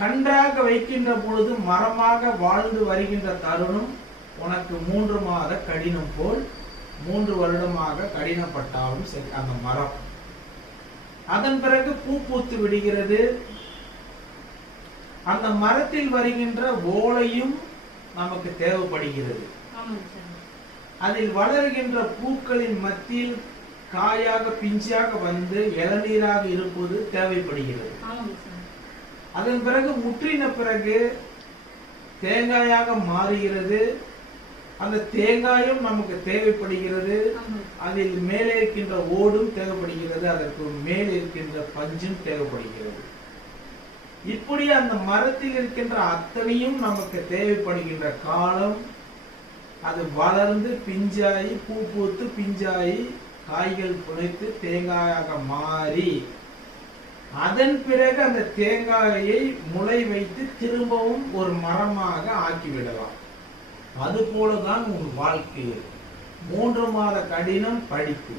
கன்றாக வைக்கின்ற பொழுது மரமாக வாழ்ந்து வருகின்ற தருணம் உனக்கு 3 மாத கடினம் போல் 3 வருடமாக கடினப்பட்டாலும் சரி அந்த மரம். அதன் பிறகு பூ பூத்து விடுகிறது. அந்த மரத்தில் வருகின்ற ஓலையும் நமக்கு தேவைப்படுகிறது. அதில் வளர்கின்ற பூக்களின் மத்தியில் காயாக பிஞ்சாக வந்து இளநீராக இருப்பது தேவைப்படுகிறது. அதன் பிறகு முற்றின பிறகு தேங்காயாக மாறுகிறது. அந்த தேங்காயும் நமக்கு தேவைப்படுகிறது. அதில் மேலே இருக்கின்ற ஓடும் தேவைப்படுகிறது. அதற்கு மேலே இருக்கின்ற பஞ்சும் தேவைப்படுகிறது. இப்படி அந்த மரத்தில் இருக்கின்ற அத்தனையும் நமக்கு தேவைப்படுகின்ற காலம் அது வளர்ந்து பிஞ்சாயி பூ பூத்து பிஞ்சாயி காய்கள் புனைத்து தேங்காயாக மாறி அதன் பிறகு அந்த தேங்காயை முளை வைத்து திரும்பவும் ஒரு மரமாக ஆக்கிவிடலாம். அது போலதான் உன் வாழ்க்கையில் 3 மாத கடினம் படிப்பு.